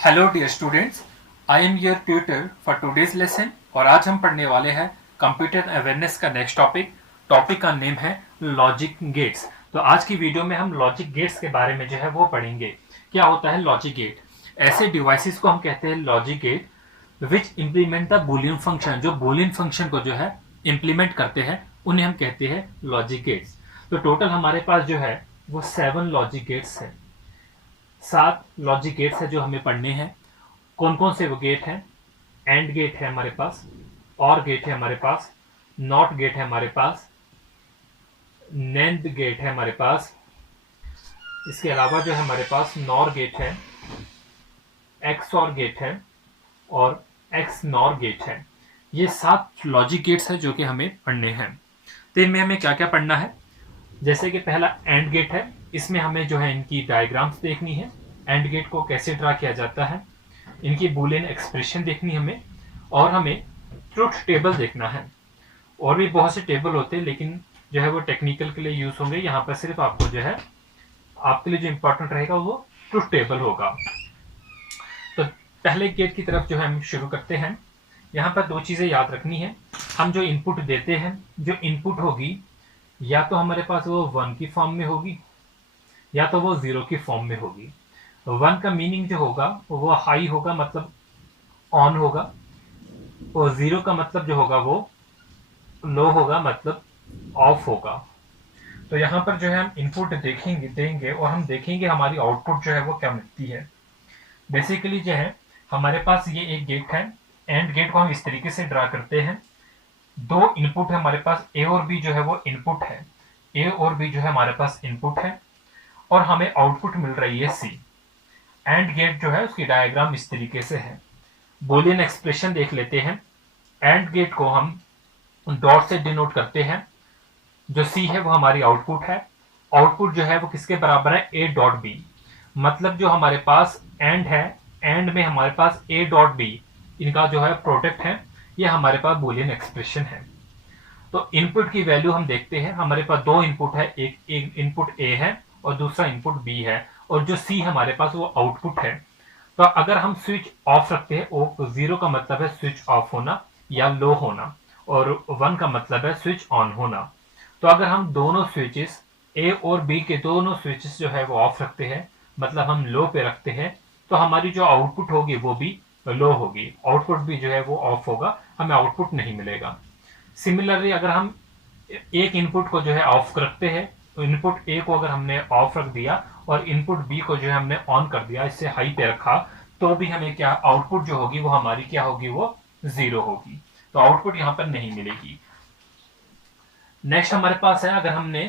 Hello dear students, I am your tutor for today's lesson और आज हम पढ़ने वाले हैं कंप्यूटर अवेयरनेस का नेक्स्ट टॉपिक का नेम है लॉजिक गेट्स। तो आज की वीडियो में हम लॉजिक गेट्स के बारे में जो है वो पढ़ेंगे। क्या होता है लॉजिक गेट? ऐसे डिवाइसेस को हम कहते हैं logic gate which implement the boolean function. जो बूलियन फंक्शन को जो है इम्प्लीमेंट करते हैं उन्हें हम कहते हैं लॉजिक गेट्स। तो टोटल हमारे पास जो है वो 7 लॉजिक गेट्स है, 7 लॉजिक गेट्स है जो हमें पढ़ने हैं। कौन कौन से वो गेट हैं? एंड गेट है हमारे पास, और गेट है हमारे पास, नॉट गेट है हमारे पास, नेंद गेट है हमारे पास। इसके अलावा जो है हमारे पास नॉर गेट है, एक्स और गेट है और एक्स नॉर गेट है। ये 7 लॉजिक गेट्स है जो कि हमें पढ़ने हैं। तो इनमें हमें क्या क्या पढ़ना है? जैसे कि पहला एंड गेट है, इसमें हमें जो है इनकी डायग्राम्स देखनी है, एंड गेट को कैसे ड्रा किया जाता है, इनकी बूलियन एक्सप्रेशन देखनी हमें, और हमें ट्रुथ टेबल देखना है। और भी बहुत से टेबल होते हैं लेकिन जो है वो टेक्निकल के लिए यूज होंगे। यहाँ पर सिर्फ आपको जो है आपके लिए जो इंपॉर्टेंट रहेगा वो ट्रुथ टेबल होगा। तो पहले गेट की तरफ जो है हम शुरू करते हैं। यहाँ पर 2 चीजें याद रखनी है। हम जो इनपुट देते हैं, जो इनपुट होगी या तो हमारे पास वो 1 की फॉर्म में होगी या तो वो 0 की फॉर्म में होगी। 1 का मीनिंग जो होगा वो हाई होगा, मतलब ऑन होगा, और 0 का मतलब जो होगा वो लो होगा, मतलब ऑफ होगा। तो यहाँ पर जो है हम इनपुट देंगे और हम देखेंगे हमारी आउटपुट जो है वो क्या मिलती है। बेसिकली जो है हमारे पास ये एक गेट है, एंड गेट को हम इस तरीके से ड्रा करते हैं। 2 इनपुट है हमारे पास, ए और बी जो है वो इनपुट है, ए और बी जो है हमारे पास इनपुट है, और हमें आउटपुट मिल रही है सी। एंड गेट जो है उसकी डायग्राम इस तरीके से है। बूलियन एक्सप्रेशन देख लेते हैं। एंड गेट को हम डॉट से डिनोट करते हैं। जो सी है वो हमारी आउटपुट है। आउटपुट जो है वो किसके बराबर है? A dot B. मतलब जो हमारे पास एंड है, एंड में हमारे पास ए डॉट बी, इनका जो है प्रोडक्ट है, ये हमारे पास बूलियन एक्सप्रेशन है। तो इनपुट की वैल्यू हम देखते हैं। हमारे पास 2 इनपुट है, एक इनपुट ए है और दूसरा इनपुट बी है, और जो सी हमारे पास वो आउटपुट है। तो अगर हम स्विच ऑफ रखते हैं, ओ 0 का मतलब है स्विच ऑफ होना या लो होना, और 1 का मतलब है स्विच ऑन होना। तो अगर हम दोनों स्विचेस, ए और बी के दोनों स्विचेस जो है वो ऑफ रखते हैं, मतलब हम लो पे रखते हैं, तो हमारी जो आउटपुट होगी वो भी लो होगी, आउटपुट भी जो है वो ऑफ होगा, हमें आउटपुट नहीं मिलेगा। सिमिलरली अगर हम एक इनपुट को जो है ऑफ रखते हैं, तो इनपुट ए को अगर हमने ऑफ रख दिया और इनपुट बी को जो है हमने ऑन कर दिया, इससे हाई पे रखा, तो भी हमें क्या आउटपुट जो होगी वो हमारी क्या होगी? वो 0 होगी। तो आउटपुट यहां पर नहीं मिलेगी। नेक्स्ट हमारे पास है, अगर हमने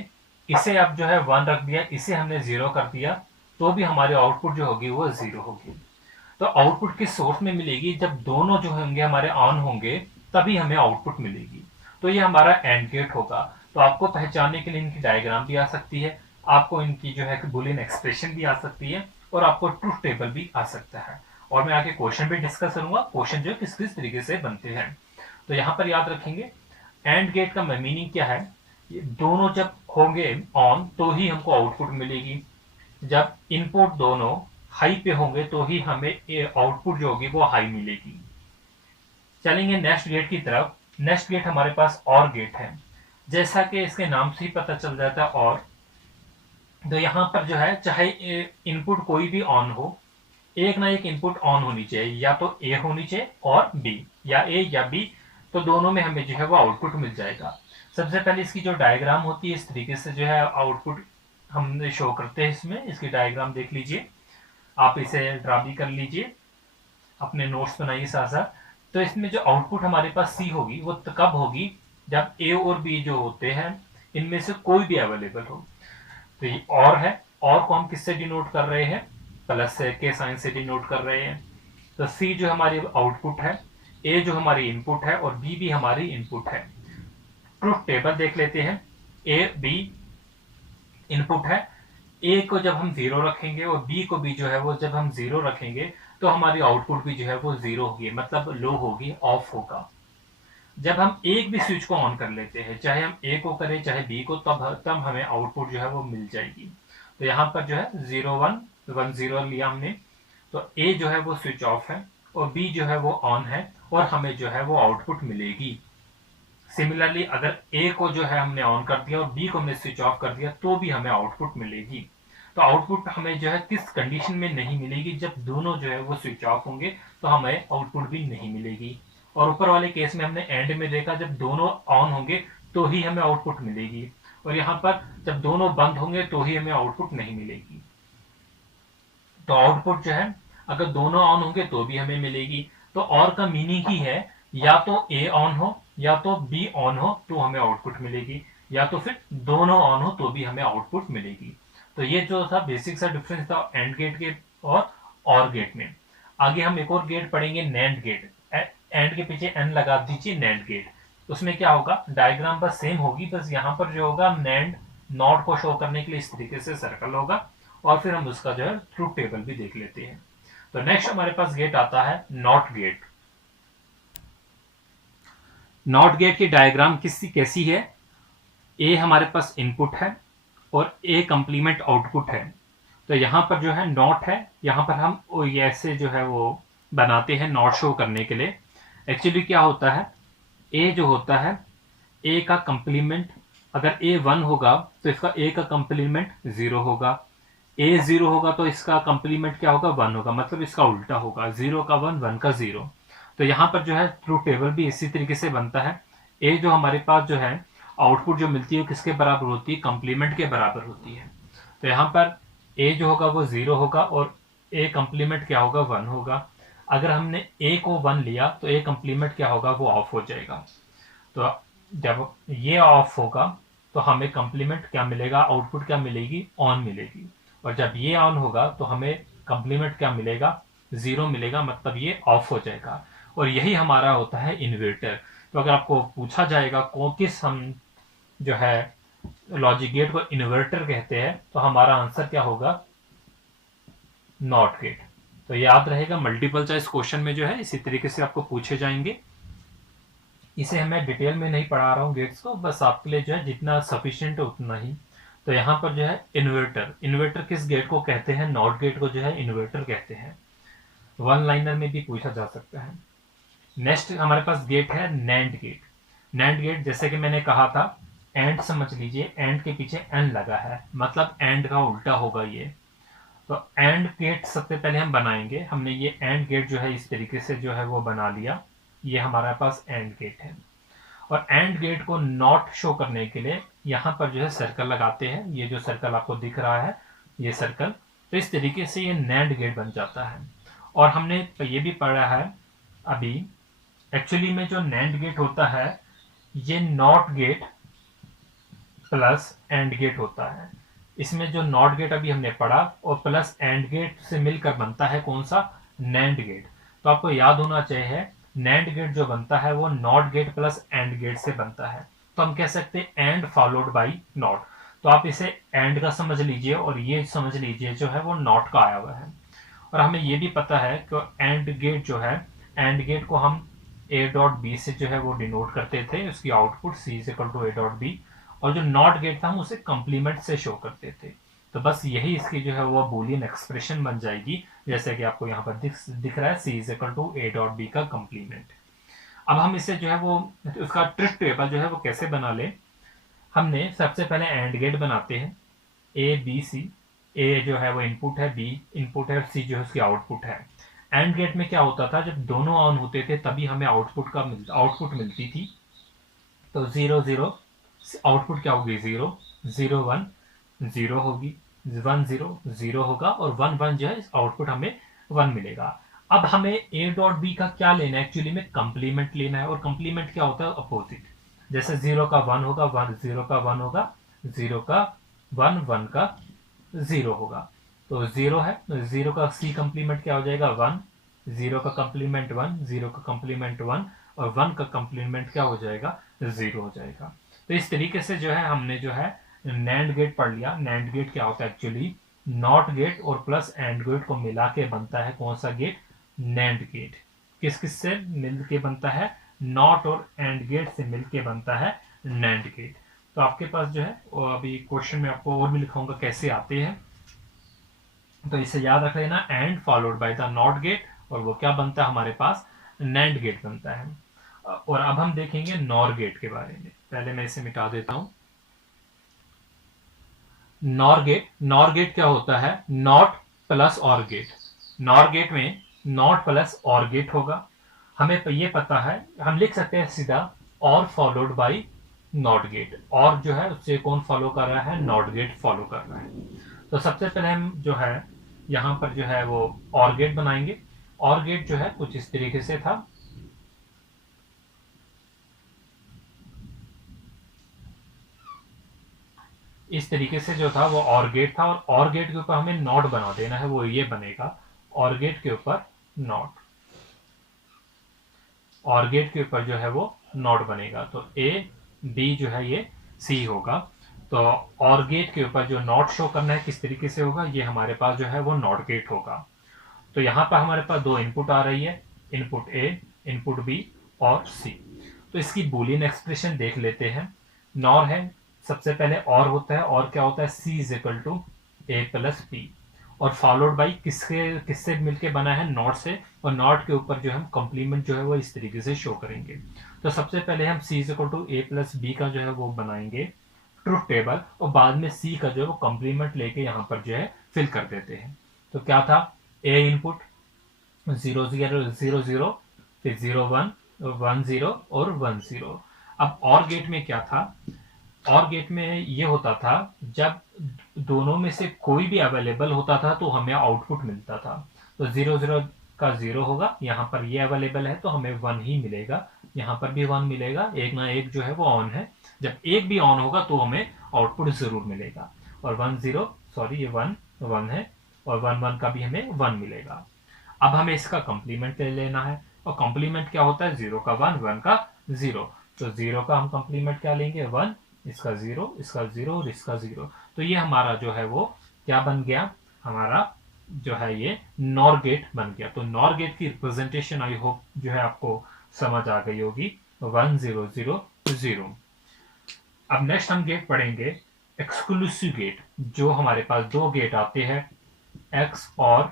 इसे अब जो है 1 रख दिया, इसे हमने 0 कर दिया, तो भी हमारी आउटपुट जो होगी वो 0 होगी। तो आउटपुट किस सोर्स में मिलेगी? जब दोनों जो होंगे हमारे ऑन होंगे तभी हमें आउटपुट मिलेगी। तो ये हमारा एंड गेट होगा। तो आपको पहचानने के लिए इनकी डायग्राम भी आ सकती है, आपको इनकी जो है बूलियन एक्सप्रेशन भी आ सकती है, और आपको ट्रुथ टेबल भी आ सकता है। और मैं आगे क्वेश्चन भी डिस्कस करूंगा, क्वेश्चन जो किस किस तरीके से बनते हैं। तो यहाँ पर याद रखेंगे एंड गेट का मीनिंग क्या है? ये दोनों जब होंगे ऑन तो ही हमको आउटपुट मिलेगी। जब इनपुट दोनों हाई पे होंगे तो ही हमें आउटपुट जो होगी वो हाई मिलेगी। चलेंगे नेक्स्ट गेट की तरफ। नेक्स्ट गेट हमारे पास और गेट है। जैसा कि इसके नाम से ही पता चल जाता है और, तो यहाँ पर जो है चाहे इनपुट कोई भी ऑन हो, एक ना एक इनपुट ऑन होनी चाहिए, या तो ए होनी चाहिए और बी, या ए या बी, तो दोनों में हमें जो है वो आउटपुट मिल जाएगा। सबसे पहले इसकी जो डायग्राम होती है इस तरीके से जो है आउटपुट हम शो करते हैं। इसमें इसकी डायग्राम देख लीजिए, आप इसे ड्रा भी कर लीजिए, अपने नोट्स बनाइए साथ साथ। तो इसमें जो आउटपुट हमारे पास सी होगी वो कब होगी? जब ए और बी जो होते हैं इनमें से कोई भी अवेलेबल हो। तो ये और है, और को हम किससे डिनोट कर रहे हैं? प्लस के साइन से डिनोट कर रहे हैं। तो सी जो हमारी आउटपुट है, ए जो हमारी इनपुट है, और बी भी हमारी इनपुट है। ट्रुथ टेबल देख लेते हैं। ए बी इनपुट है, ए को जब हम 0 रखेंगे और बी को भी जो है वो जब हम 0 रखेंगे, तो हमारी आउटपुट भी जो है वो 0 होगी, मतलब लो होगी, ऑफ होगा। जब हम एक भी स्विच को ऑन कर लेते हैं, चाहे हम ए को करें चाहे बी को, तब हमें आउटपुट जो है वो मिल जाएगी। तो यहाँ पर जो है 0 1 1 0 लिया हमने, तो ए जो है वो स्विच ऑफ है और बी जो है वो ऑन है और हमें जो है वो आउटपुट मिलेगी। सिमिलरली अगर ए को जो है हमने ऑन कर दिया और बी को हमने स्विच ऑफ कर दिया तो भी हमें आउटपुट मिलेगी। तो आउटपुट हमें जो है किस कंडीशन में नहीं मिलेगी, जब दोनों जो है वो स्विच ऑफ होंगे तो हमें आउटपुट भी नहीं मिलेगी। और ऊपर वाले केस में हमने एंड में देखा जब दोनों ऑन होंगे तो ही हमें आउटपुट मिलेगी, और यहाँ पर जब दोनों बंद होंगे तो ही हमें आउटपुट नहीं मिलेगी। तो आउटपुट जो है अगर दोनों ऑन होंगे तो भी हमें मिलेगी। तो और का मीनिंग ही है या तो ए ऑन हो या तो बी ऑन हो तो हमें आउटपुट मिलेगी, या तो फिर दोनों ऑन हो तो भी हमें आउटपुट मिलेगी। तो ये जो था बेसिक सा डिफरेंस था एंड गेट के और गेट में। आगे हम एक और गेट पढ़ेंगे, नैंड गेट। एंड के पीछे एन लगा दीजिए, नैंड गेट। उसमें क्या होगा, डायग्राम बस सेम होगी, बस यहाँ पर जो होगा नैंड नॉट को शो करने के लिए इस तरीके से सर्कल होगा, और फिर हम उसका जो है ट्रूथ टेबल भी देख लेते हैं। तो नेक्स्ट हमारे पास गेट आता है नॉट गेट। नॉट गेट की डायग्राम कैसी है, ए हमारे पास इनपुट है और ए कंप्लीमेंट आउटपुट है। तो यहां पर जो है नॉट है, यहां पर हम ऐसे जो है वो बनाते हैं नॉट शो करने के लिए। एक्चुअली क्या होता है, ए जो होता है ए का कंप्लीमेंट, अगर ए 1 होगा तो इसका ए का कंप्लीमेंट 0 होगा, ए 0 होगा तो इसका कंप्लीमेंट क्या होगा, 1 होगा, मतलब इसका उल्टा होगा, 0 का 1, 1 का 0। तो यहाँ पर जो है ट्रूथ टेबल भी इसी तरीके से बनता है। ए जो हमारे पास जो है आउटपुट जो मिलती है किसके बराबर होती है, कंप्लीमेंट के बराबर होती है। तो यहाँ पर ए जो होगा वो 0 होगा और ए कंप्लीमेंट क्या होगा, 1 होगा। अगर हमने ए को 1 लिया तो ए कंप्लीमेंट क्या होगा, वो ऑफ हो जाएगा। तो जब ये ऑफ होगा तो हमें कंप्लीमेंट क्या मिलेगा, आउटपुट क्या मिलेगी, ऑन मिलेगी। और जब ये ऑन होगा तो हमें कंप्लीमेंट क्या मिलेगा, 0 मिलेगा, मतलब ये ऑफ हो जाएगा। और यही हमारा होता है इन्वर्टर। तो अगर आपको पूछा जाएगा किस हम जो है लॉजिक गेट को इन्वर्टर कहते हैं, तो हमारा आंसर क्या होगा, नॉट गेट। तो याद रहेगा, मल्टीपल चॉइस क्वेश्चन में जो है इसी तरीके से आपको पूछे जाएंगे। इसे मैं डिटेल में नहीं पढ़ा रहा हूँ गेट्स को, बस आपके लिए जो है जितना सफिशिएंट है उतना ही। तो यहाँ पर जो है इन्वर्टर किस गेट को कहते हैं, नॉट गेट को जो है इन्वर्टर कहते हैं। वन लाइनर में भी पूछा जा सकता है। नेक्स्ट हमारे पास गेट है नैंड गेट। नैंड गेट जैसे कि मैंने कहा था, एंड समझ लीजिए, एंड के पीछे एन लगा है, मतलब एंड का उल्टा होगा ये। तो एंड गेट सबसे पहले हम बनाएंगे। हमने ये एंड गेट जो है इस तरीके से जो है वो बना लिया, ये हमारे पास एंड गेट है। और एंड गेट को नॉट शो करने के लिए यहाँ पर जो है सर्कल लगाते हैं। ये जो सर्कल आपको दिख रहा है, ये सर्कल, तो इस तरीके से ये नैंड गेट बन जाता है। और हमने ये भी पढ़ा है अभी, एक्चुअली में जो नैंड गेट होता है ये not gate plus and gate होता है। इसमें जो नॉट गेट अभी हमने पढ़ा और प्लस एंड गेट से मिलकर बनता है कौन सा, नैंड गेट। तो आपको याद होना चाहिए, नैंड गेट जो बनता है वो not gate plus and gate से बनता है। तो हम कह सकते हैं एंड फॉलोड बाई नॉट। तो आप इसे एंड का समझ लीजिए और ये समझ लीजिए जो है वो नॉट का आया हुआ है। और हमें ये भी पता है कि एंड गेट जो है, एंड गेट को हम ए डॉट बी से जो है वो डिनोट करते थे, उसकी output C is equal to A dot B. और जो नॉट गेट था हम उसे कंप्लीमेंट से शो करते थे। तो बस यही इसकी जो है वो बूलियन एक्सप्रेशन बन जाएगी, जैसे कि आपको यहाँ पर दिख रहा है, C is equal to A dot B का कंप्लीमेंट। अब हम इसे जो है वो उसका ट्रुथ टेबल जो है वो कैसे बना ले। हमने सबसे पहले एंड गेट बनाते हैं, ए बी सी, ए जो है वो इनपुट है, बी इनपुट है, सी जो है उसकी आउटपुट है। एंड गेट में क्या होता था, जब दोनों ऑन होते थे तभी हमें आउटपुट मिलती थी। तो 0 0 आउटपुट क्या होगी, 0 0 1 0 होगी, 1 0 0 होगा, और 1 1 जो है आउटपुट हमें 1 मिलेगा। अब हमें ए डॉट बी का क्या लेना है, एक्चुअली में कंप्लीमेंट लेना है। और कंप्लीमेंट क्या होता है, अपोजिट। जैसे 0 का 1 होगा, 0 का 1 होगा, 0 का 1, 1 का 0 होगा। तो 0 है, 0 का सी कंप्लीमेंट क्या हो जाएगा, 1, 0 का कंप्लीमेंट 1, 0 का कंप्लीमेंट 1, और 1 का कंप्लीमेंट क्या हो जाएगा, 0 हो जाएगा। तो इस तरीके से जो है हमने जो है नैंड गेट पढ़ लिया। नैंड गेट क्या होता है, एक्चुअली नॉट गेट और प्लस एंड गेट को मिला के बनता है कौन सा गेट, नैंड गेट। किस किस से मिल के बनता है, नॉट और एंड गेट से मिल के बनता है नैंड गेट। तो आपके पास जो है अभी क्वेश्चन में आपको और भी लिखाऊंगा कैसे आते हैं। तो इसे याद रख लेना, and followed by the not gate, और वो क्या बनता है हमारे पास, नैंड गेट बनता है। और अब हम देखेंगे नॉर गेट के बारे में। पहले मैं इसे मिटा देता हूं। नॉर गेट, नॉर गेट क्या होता है, नॉट प्लस और गेट। नॉर गेट में नॉट प्लस और गेट होगा। हमें ये पता है, हम लिख सकते हैं सीधा और फॉलोड बाय नॉट गेट। और जो है उससे कौन फॉलो कर रहा है, नॉट गेट फॉलो कर रहा है। तो सबसे पहले हम जो है यहां पर जो है वो और गेट बनाएंगे। और गेट जो है कुछ इस तरीके से था, इस तरीके से जो था वो और गेट था, और गेट के ऊपर हमें नॉट बना देना है, वो ये बनेगा और गेट के ऊपर नॉट। और गेट के ऊपर जो है वो नॉट बनेगा, तो ए बी जो है ये सी होगा। तो और गेट के ऊपर जो नॉट शो करना है किस तरीके से होगा, ये हमारे पास जो है वो नॉट गेट होगा। तो यहाँ पर हमारे पास दो इनपुट आ रही है, इनपुट ए, इनपुट बी और सी। तो इसकी बूलियन एक्सप्रेशन देख लेते हैं। नॉर है, सबसे पहले और होता है, और क्या होता है, C is equal to A plus B, और फॉलोड बाई किसके किससे मिलके बना है, नॉट से। और नॉट के ऊपर जो हम कॉम्प्लीमेंट जो है वो इस तरीके से शो करेंगे। तो सबसे पहले हम C is equal to A plus B का जो है वो बनाएंगे ट्रुथ टेबल, और बाद में सी का जो है वो कॉम्प्लीमेंट लेके यहाँ पर जो है फिल कर देते हैं। तो क्या था, ए इनपुट 0 0 0 0, फिर 0 1 1 0 और 1 0। अब और गेट में क्या था, और गेट में ये होता था जब दोनों में से कोई भी अवेलेबल होता था तो हमें आउटपुट मिलता था। तो 0 0 का 0 होगा, यहाँ पर ये अवेलेबल है तो हमें 1 ही मिलेगा, यहाँ पर भी 1 मिलेगा, एक ना एक जो है वो ऑन है। जब एक भी ऑन होगा तो हमें आउटपुट जरूर मिलेगा। और 1 0, सॉरी ये 1 1 है, और 1 1 का भी हमें 1 मिलेगा। अब हमें इसका कॉम्प्लीमेंट ले लेना है, और कॉम्प्लीमेंट क्या होता है, 0 का 1 1 का 0। तो 0 का हम कॉम्प्लीमेंट क्या लेंगे, 1, इसका 0, इसका 0 और इसका 0। तो ये हमारा जो है वो क्या बन गया, हमारा जो है ये नॉर गेट बन गया। तो नॉर गेट की रिप्रेजेंटेशन आई होप जो है आपको समझ आ गई होगी, 1 0 0 0। अब नेक्स्ट हम गेट पढ़ेंगे एक्सक्लूसिव गेट। जो हमारे पास दो गेट आते हैं, एक्स और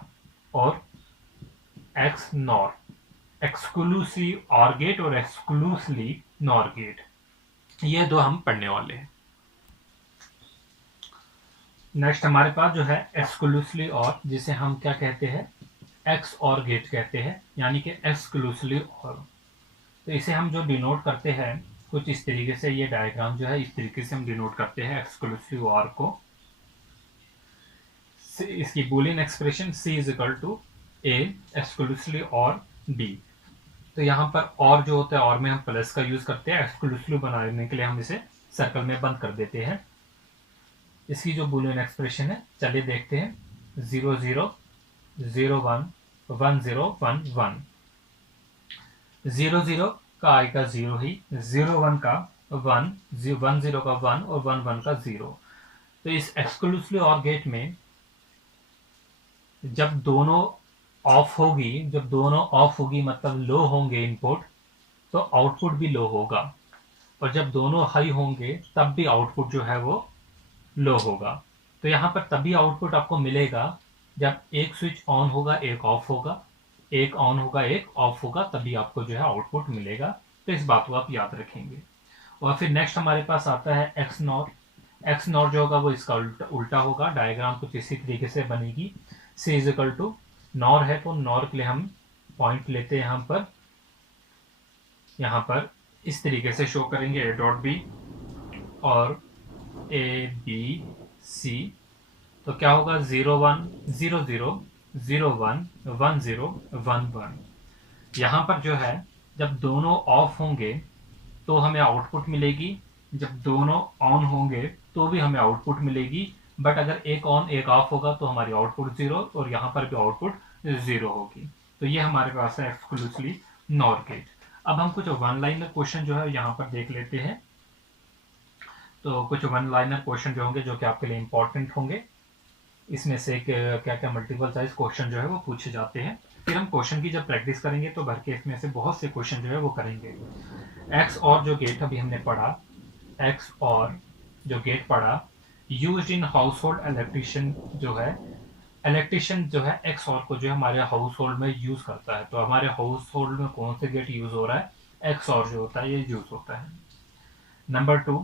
एक्स नॉर, एक्सक्लूसिव और गेट और एक्सक्लूसिवली नॉर गेट, ये दो हम पढ़ने वाले हैं। नेक्स्ट हमारे पास जो है एक्सक्लूसिवली और, जिसे हम क्या कहते हैं, एक्स और गेट कहते हैं, यानी कि एक्सक्लूसिवली और। तो इसे हम जो डिनोट करते हैं कुछ इस तरीके से, ये डायग्राम जो है इस तरीके से हम डिनोट करते हैं एक्सक्लूसिव और को। इसकी Boolean expression C is equal to A exclusively or B. तो यहाँ पर और जो होता है, और में हम प्लस का यूज करते हैं, एक्सक्लूसिव बनाने के लिए हम इसे सर्कल में बंद कर देते हैं। इसकी जो बूलियन एक्सप्रेशन है चलिए देखते हैं, 0 0 0 1 1 0 1 1। 0 0 का आएगा 0 ही, 0 1 का 1, 1 0 का 1 और 1 1 का 0। तो इस एक्सक्लूसिव और गेट में जब दोनों ऑफ होगी, जब दोनों ऑफ होगी मतलब लो होंगे इनपुट, तो आउटपुट भी लो होगा। और जब दोनों हाई होंगे तब भी आउटपुट जो है वो लो होगा। तो यहाँ पर तभी आउटपुट आपको मिलेगा जब एक स्विच ऑन होगा एक ऑफ होगा, एक ऑन होगा एक ऑफ होगा, तभी आपको जो है आउटपुट मिलेगा। तो इस बात को आप याद रखेंगे। और फिर नेक्स्ट हमारे पास आता है एक्स नॉट। एक्स नॉट जो होगा वो इसका उल्टा होगा, डायग्राम कुछ इसी तरीके से बनेगी। सी इज इक्वल टू नॉर है तो नॉर के लिए हम पॉइंट लेते हैं यहाँ पर इस तरीके से शो करेंगे, ए डॉट बी और ए बी सी। तो क्या होगा, 0 1 0 0 0 1 1 0 1 1। यहाँ पर जो है जब दोनों ऑफ होंगे तो हमें आउटपुट मिलेगी, जब दोनों ऑन होंगे तो भी हमें आउटपुट मिलेगी। बट अगर एक ऑन एक ऑफ होगा तो हमारी आउटपुट 0, और यहाँ पर भी आउटपुट 0 होगी। तो ये हमारे पास है एक्सक्लूसिवली नॉर गेट। अब हम कुछ वन लाइनर क्वेश्चन जो है यहाँ पर देख लेते हैं। तो कुछ वन लाइनर क्वेश्चन जो होंगे जो कि आपके लिए इंपॉर्टेंट होंगे, इसमें से क्या क्या मल्टीपल चॉइस क्वेश्चन जो है वो पूछे जाते हैं। फिर हम क्वेश्चन की जब प्रैक्टिस करेंगे तो भर के इसमें से बहुत से क्वेश्चन जो है वो करेंगे। एक्स और जो गेट अभी हमने पढ़ा, एक्स और जो गेट पढ़ा, used in house hold electrician जो है इलेक्ट्रिशियन जो है एक्स और को जो है हमारे हाउस होल्ड में यूज करता है। तो हमारे हाउस होल्ड में कौन से गेट यूज हो रहा है? एक्स और जो होता है ये यूज होता है। नंबर 2,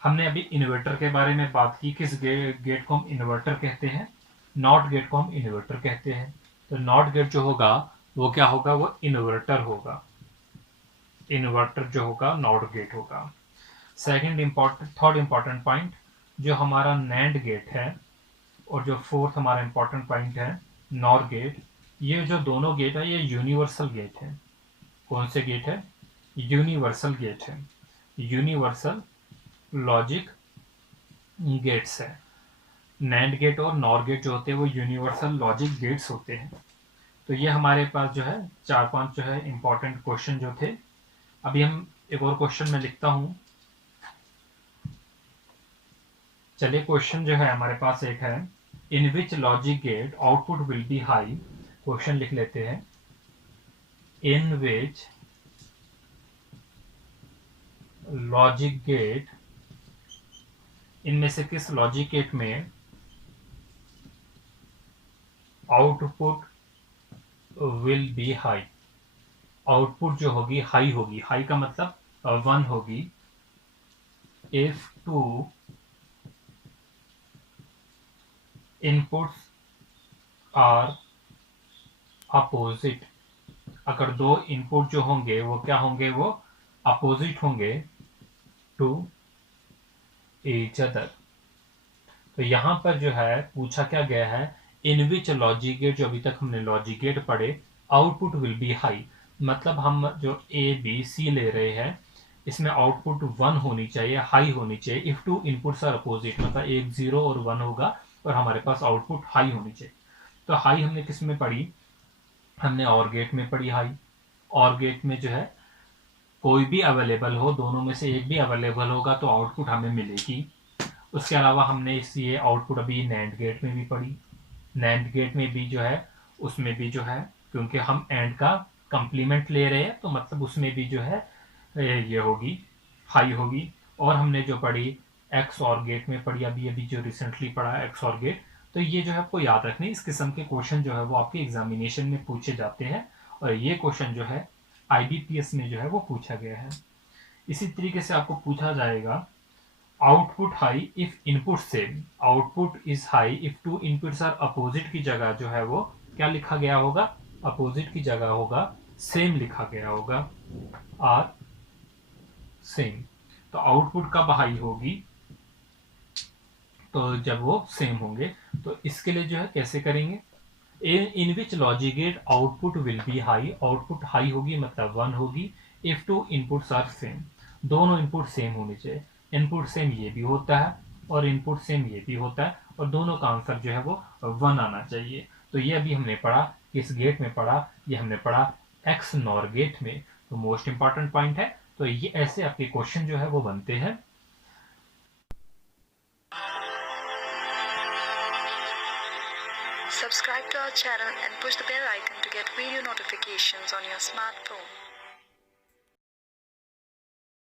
हमने अभी इन्वर्टर के बारे में बात की। किस गेट को हम इन्वर्टर कहते हैं? नॉट गेट को हम इन्वर्टर कहते हैं। तो नॉट गेट जो होगा वो क्या होगा? वो इन्वर्टर होगा। इन्वर्टर जो होगा नॉट गेट होगा। थर्ड इंपॉर्टेंट पॉइंट, जो हमारा नैंड गेट है और जो फोर्थ हमारा इंपॉर्टेंट पॉइंट है नॉर गेट, ये जो दोनों गेट है ये यूनिवर्सल गेट है। कौन से गेट है? यूनिवर्सल गेट है। यूनिवर्सल लॉजिक गेट्स है। नैंड गेट और नॉर गेट जो होते हैं वो यूनिवर्सल लॉजिक गेट्स होते हैं। तो ये हमारे पास जो है 4-5 जो है इंपॉर्टेंट क्वेश्चन जो थे। अभी हम एक और क्वेश्चन में लिखता हूं। चलिए, क्वेश्चन जो है हमारे पास एक है, in which logic gate output will be high. Question लिख लेते हैं, इन विच लॉजिक गेट, इनमें से किस लॉजिक गेट में output will be high. Output जो होगी हाई होगी। हाई का मतलब 1 होगी। If two inputs are opposite, अगर दो इनपुट जो होंगे वो क्या होंगे? वो अपोजिट होंगे टू ईच अदर। तो यहां पर जो है पूछा क्या गया है, इन विच लॉजिक गेट, जो अभी तक हमने लॉजिक गेट पढ़े, आउटपुट विल बी हाई। मतलब हम जो ए बी सी ले रहे हैं इसमें आउटपुट 1 होनी चाहिए, हाई होनी चाहिए। If two inputs are opposite, मतलब एक 0 और 1 होगा और हमारे पास आउटपुट हाई होनी चाहिए। तो हाई हमने किस में पढ़ी? हमने और गेट में पढ़ी हाई। और गेट में जो है कोई भी अवेलेबल हो, दोनों में से एक भी अवेलेबल होगा तो आउटपुट हमें मिलेगी। उसके अलावा हमने ये आउटपुट अभी नैंड गेट में भी पढ़ी। नैंड गेट में भी जो है उसमें भी जो है, क्योंकि हम एंड का कंप्लीमेंट ले रहे हैं तो मतलब उसमें भी जो है ये होगी, हाई होगी। और हमने जो पढ़ी एक्स और गेट में पढ़ी, अभी अभी जो रिसेंटली पढ़ा एक्स और गेट। तो ये जो है आपको याद रखने, इस किस्म के क्वेश्चन जो है वो आपके एग्जामिनेशन में पूछे जाते हैं और ये क्वेश्चन जो है आईबीपीएस में जो है वो पूछा गया है। इसी तरीके से आपको पूछा जाएगा output high if input same. Output is high if two inputs are opposite की जगह जो है वो क्या लिखा गया होगा? अपोजिट की जगह होगा सेम लिखा गया होगा, आर सेम। तो आउटपुट कब हाई होगी? तो जब वो सेम होंगे। तो इसके लिए जो है कैसे करेंगे? In which logic gate output will be high, output high होगी मतलब 1 होगी। If two inputs are same, दोनों इनपुट सेम होने चाहिए। इनपुट सेम ये भी होता है और इनपुट सेम ये भी होता है और दोनों का आंसर जो है वो 1 आना चाहिए। तो ये अभी हमने पढ़ा, किस गेट में पढ़ा? ये हमने पढ़ा एक्स नॉर गेट में। तो मोस्ट इंपॉर्टेंट पॉइंट है। तो ये ऐसे आपके क्वेश्चन जो है वो बनते हैं। Subscribe to our channel and push the bell icon to get video notifications on your smartphone.